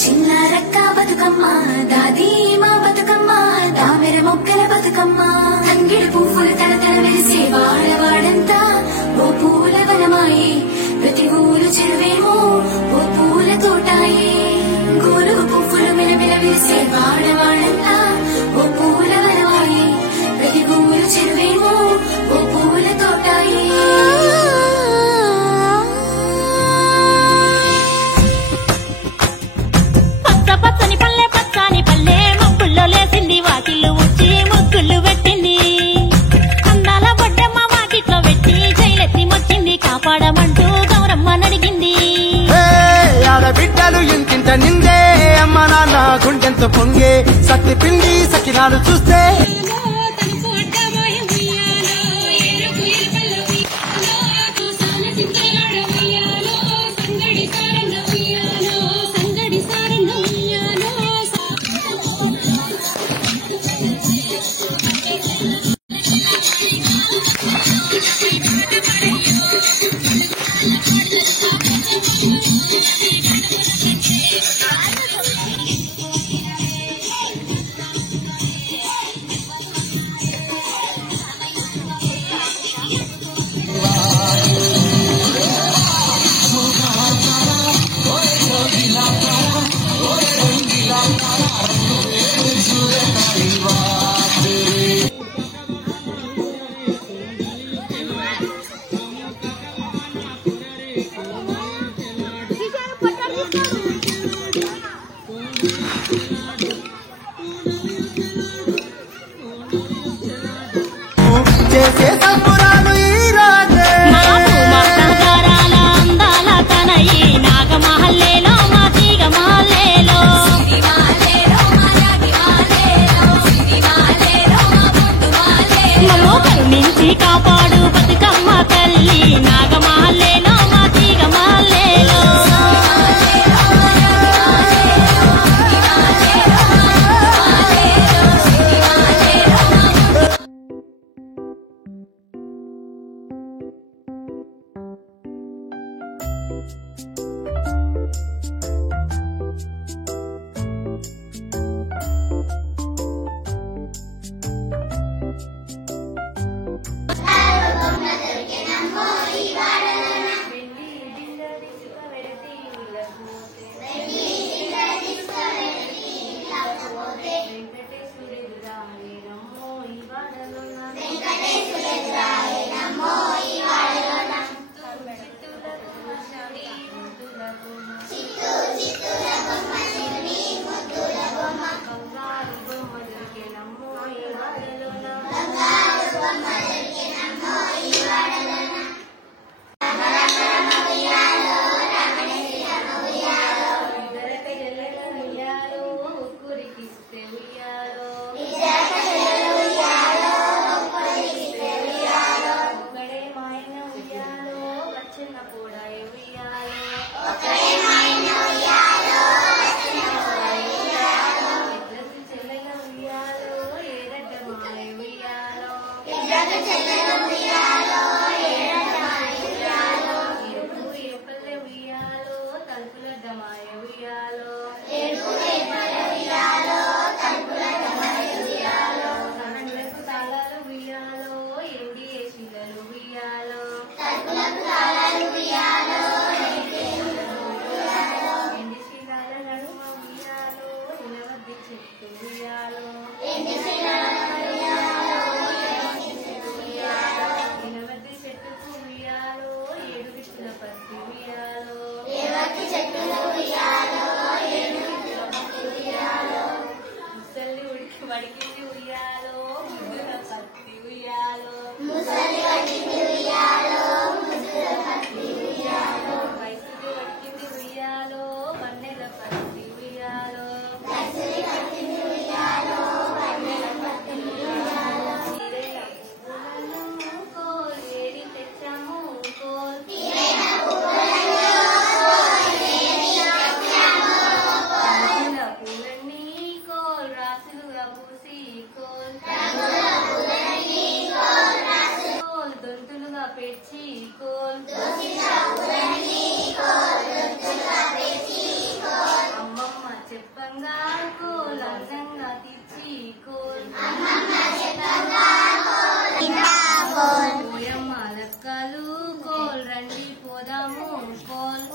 చిన్నారక్క బతుకమ్మ దాది మా బతుకమ్మ దామెర మొక్కల బతుకమ్మ తంగిడి పువ్వులు తలతల వెలిసే వాడవాడంతా ఓ పూల వనమాయే ప్రతి ఊరు చెరువేమో ఓ పూల తోటాయే గోరు పువ్వులు మెలమెల వెలిసే వాడవాడంతా ఓ పూల వనమాయే ప్రతి ఊరు చెరువేమో ఓ పూల తోటాయే పచ్చని పల్లె పచ్చని పల్లె మబ్బుల్లో లేసింది వాకిళ్ళు ఉచ్చి ముగ్గులు పెట్టింది అందాల బొడ్డమ్మ వాకిట్లో పెట్టి జైలెత్తి మొచ్చింది కాపాడమంటూ గౌరమ్మ నడిగింది ఆడబిడ్డలు ఇంటింట నిందే అమ్మ నాన్న గుండెంత పొంగే సత్తి పిండి సకినాలు చూస్తే పెట్టి కోల్ అమ్మమ్మ చెప్పంగా కోల్ అందంగా తెచ్చి కోల్ ఓయమ్మ లక్కలు కోల్ రండి పోదాము కోల్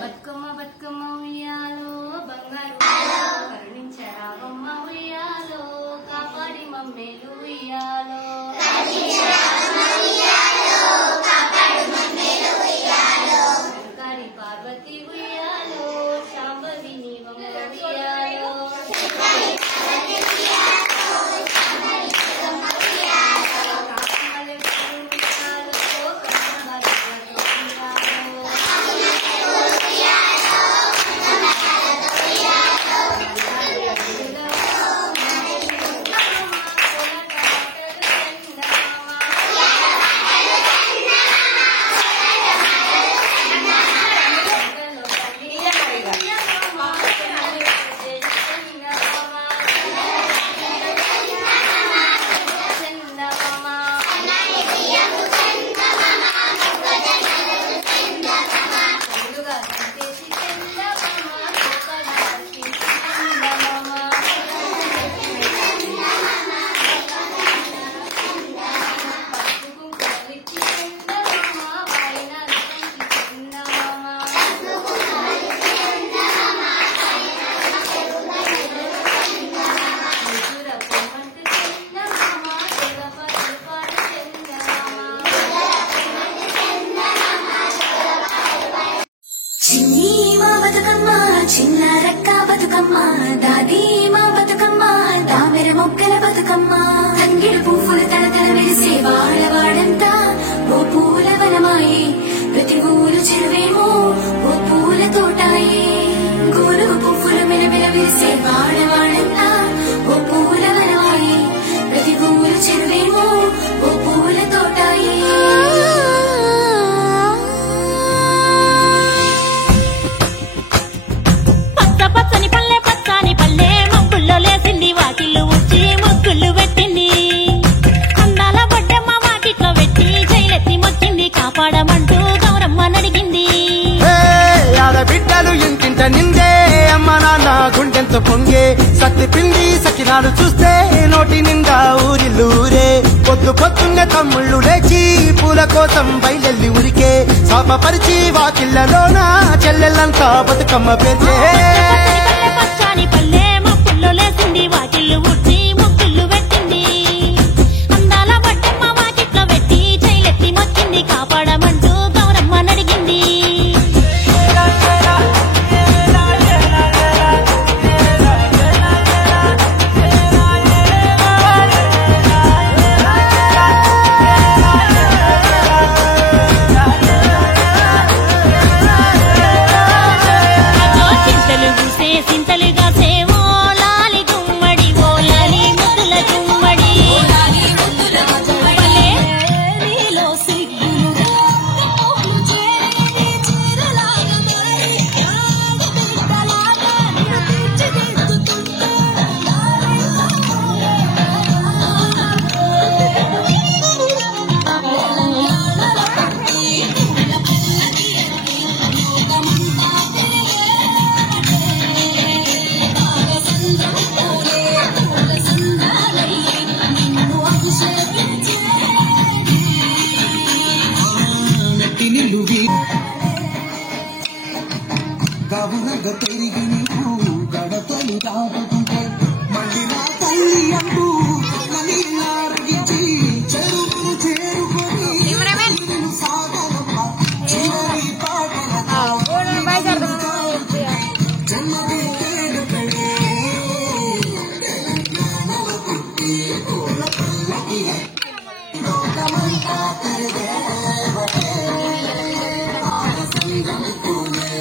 బతుకమ్మ బతుకమ్మ ఉయ్యాలో బంగారు కరుణించరావమ్మ ఉయ్యాలో కాపాడి మమ్మేలు ఉయ్యాలో కాడి పార్వతి ఉయ్యాలో శాంభవి నీవమ్మ ఉయ్యాలో చిన్నారక్క బతుకమ్మ దాది మా బతుకమ్మ దామెర మొక్కల బతుకమ్మ తంగిడు పువ్వులు తలతల మెరిసే వాడవాడంతా ఓ పూల వనమాయే ప్రతి ఊరు చెరువేమో ఓ పూల తోటాయే గోరుగు పువ్వులు మెలమెల మెరిసే వాడవాడంతా ఓ పూల వనమాయే ప్రతి ఊరు చెరువేమో ఓ పూల తోటాయే పచ్చని పల్లె పచ్చని పల్లె మబ్బుల్లో లేసింది వాకిళ్ళు ఉచ్చి ముగ్గులు పెట్టింది అందాల బొడ్డమ్మ వాకిట్లో పెట్టి జైలెత్తి మొచ్చింది కాపాడమంటూ గౌరమ్మ నడిగింది ఆడబిడ్డలు ఇంటింట నిందే అమ్మ నాన్న గుండెంత పొంగే సత్తి పిండి సకినాలు చూస్తే నోటి నిండా ఊరిల్లూరే పొద్దు పొద్దున్నే తమ్ముళ్ళు లేచి పూల కోసం బయలెల్లి ఉరికే శాపపరిచి వాకిళ్లలోన చెల్లెళ్ళంతా బతుకమ్మ పేర్చే పచ్చని పల్లె మబ్బుల్లో లేసింది వాకిళ్ళు ఉచ్చి ముగ్గులు పెట్టింది అందాల బొడ్డమ్మ వాకిట్లో పెట్టి జైలెత్తి మొచ్చింది కాపాడమంటూ గౌరమ్మ నడిగింది సింతలుగా సేవో లాలి గుమ్మడి ఓ లాలి ముద్దుల గుమ్మడి నీలో సిగ్గులు గవునగ తిరిగి నీకు గడతలు దాటుతుంటే మళ్ళీ నా తల్లి అంటూ నన్ను అరగించి చెరువును చేరుకొని సాగరమ్మ చివరి పాటల జన్మది తేడుకడే తెలంగాణలో పుట్టి పూల పల్లకి లోకమంతా తిరిగేవటే సంగం పూలే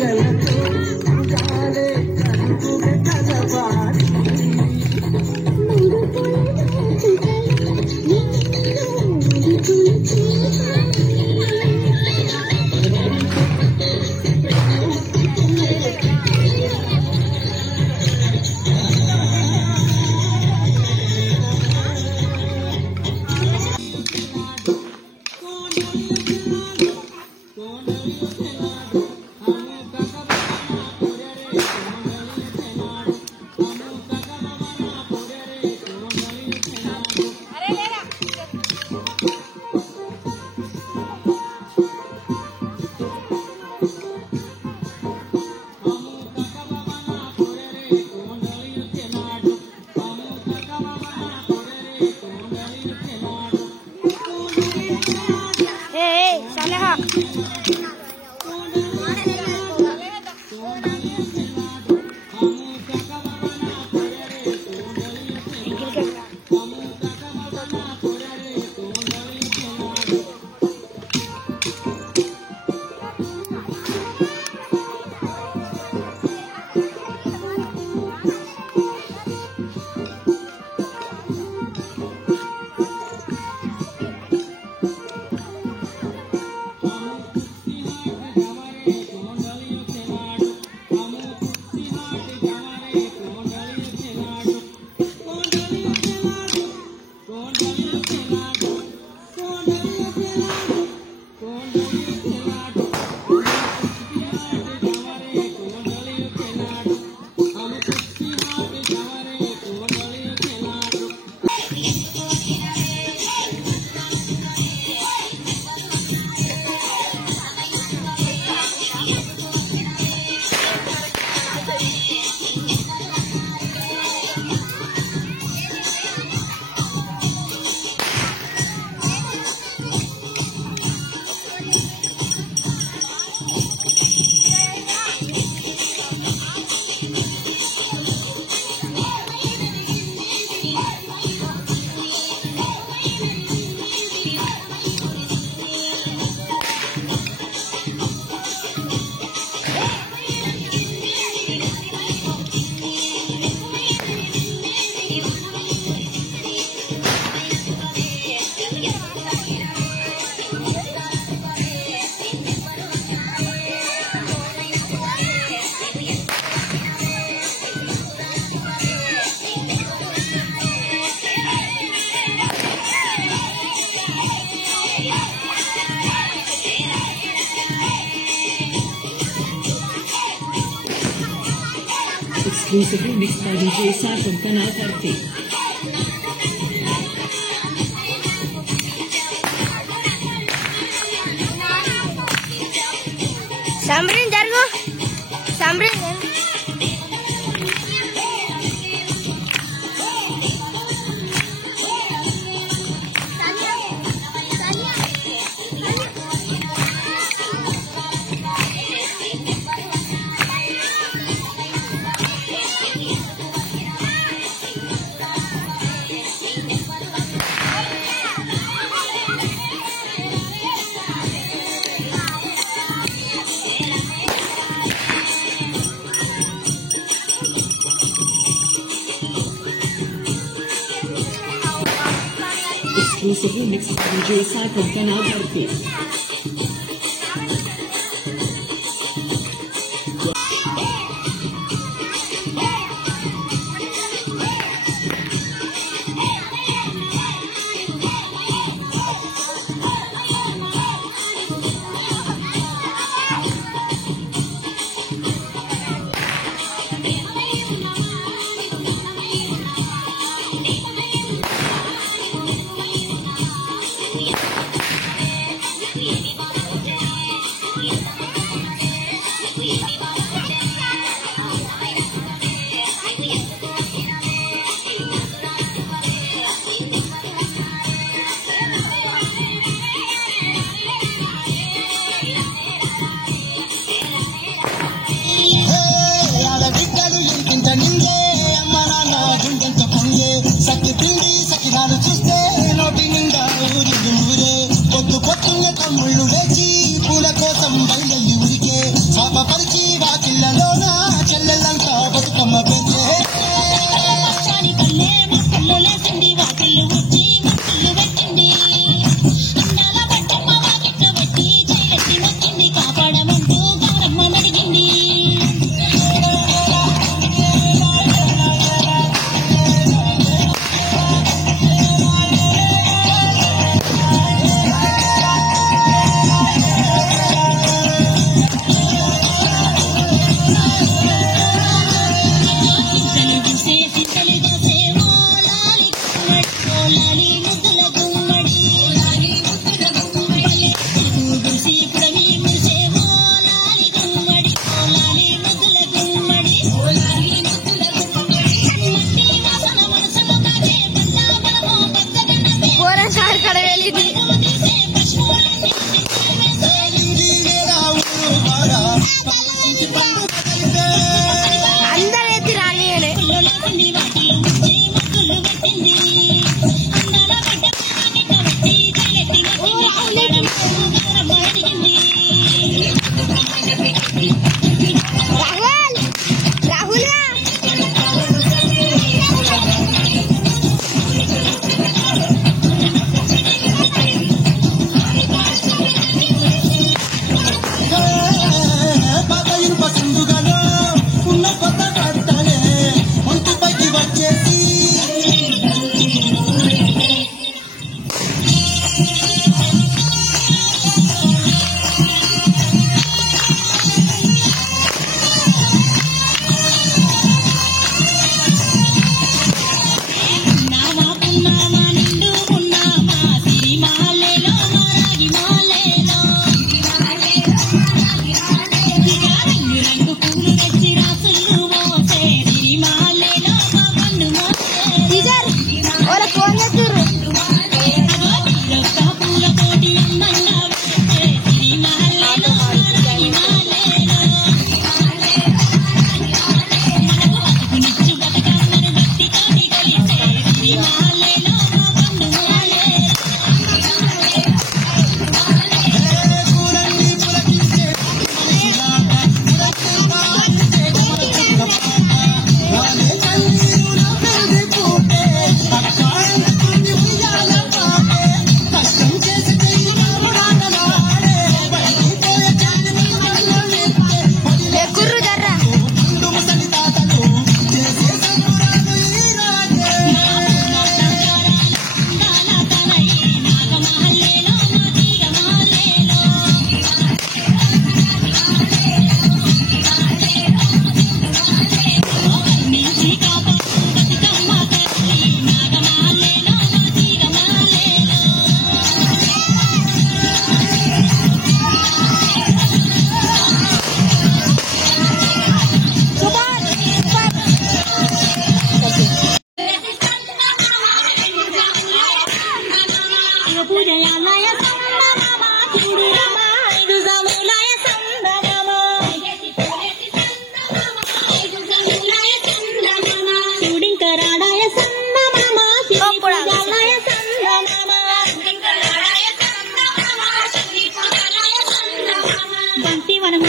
Gala Exclusively mixed by DJ Sai from Canal Karti. Samrin jargo. Samrin. Exclusively mixed by DJ Sai from Canal Karti.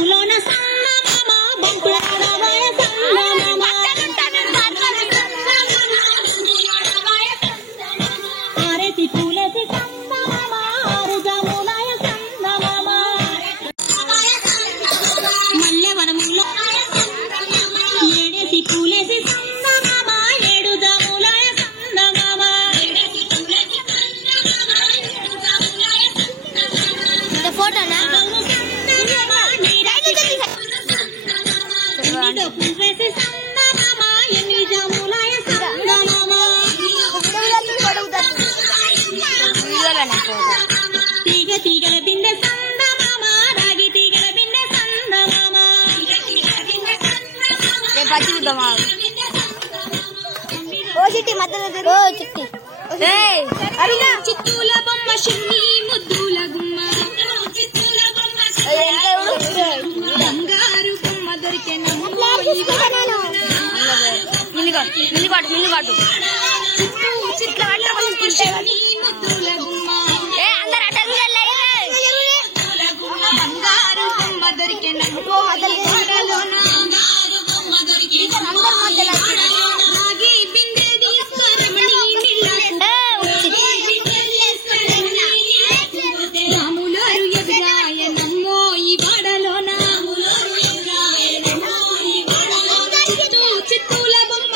బంకులోన సన్నమామ బంకులాడవాయ సన్నమామ ఆరేసి పూలేసి సన్నమామ ఆరు జాములాయ సన్నమామ మల్లె వనములో ఏడేసి పూలేసి సన్నమామ ఏడు జాములాయ సన్నమామ ఫోటోనా పూసేసి సన్నమామ ఎన్ని జాములాయ సన్నమామ తీగ తీగల బిందె సన్నమామ రాగి తీగల బిందె సన్నమామ ఓ చిట్టి మధ్యలో ఓ చిట్టి చిత్తూల బొమ్మ చిన్ని ముద్దుల గుమ్మ బంగారు బొమ్మ దొరికే ముద్దుల గుమ్మ బంగారు బొమ్మ దొరికే రాగి బిందె తీసుకురమణి రాములారు ఎదురాయ నమ్మో ఈ వాడలోన చిత్తూల బొమ్మ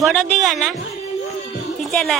ఫోటో దిగన్నా టీచర్